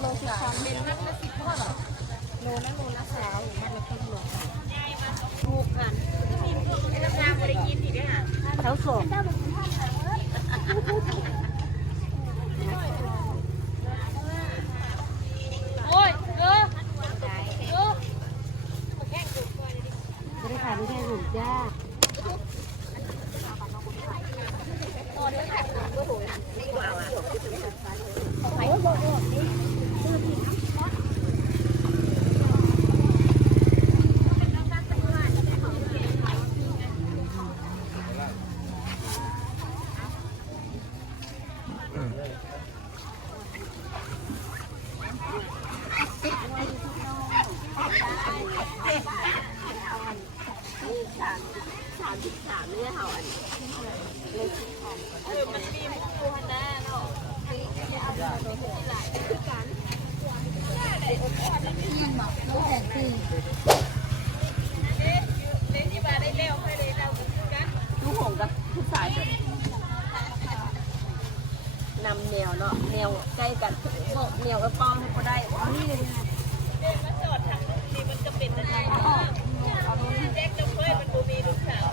โล13เป็นมัดละ10พ่อหรอโลละ20มัดละ10โลถูกกันไอ้น้ำยาบ่ได้กินอีกเด้อค่ะแถว2โอ้ยไม่ได้ขายไม่ได้หนุ่มจ้า33เนี่ยเฮาอันเลยมันมีหมูฮันน่าเนาะเอาหลายคือกันลูกแข็งคือเล่นที่บ้านได้เร็วค่อยเลยเรากันลูกหงกับทุกสายนำแนวเนาะแนวใกล้กันแนวกระป้อมก็ได้นี่เลยเด็กมาจอดทางนี้มันจะเป็นอะไรเนาะแจ็คจะเพื่อนมันดูมีลูกสาว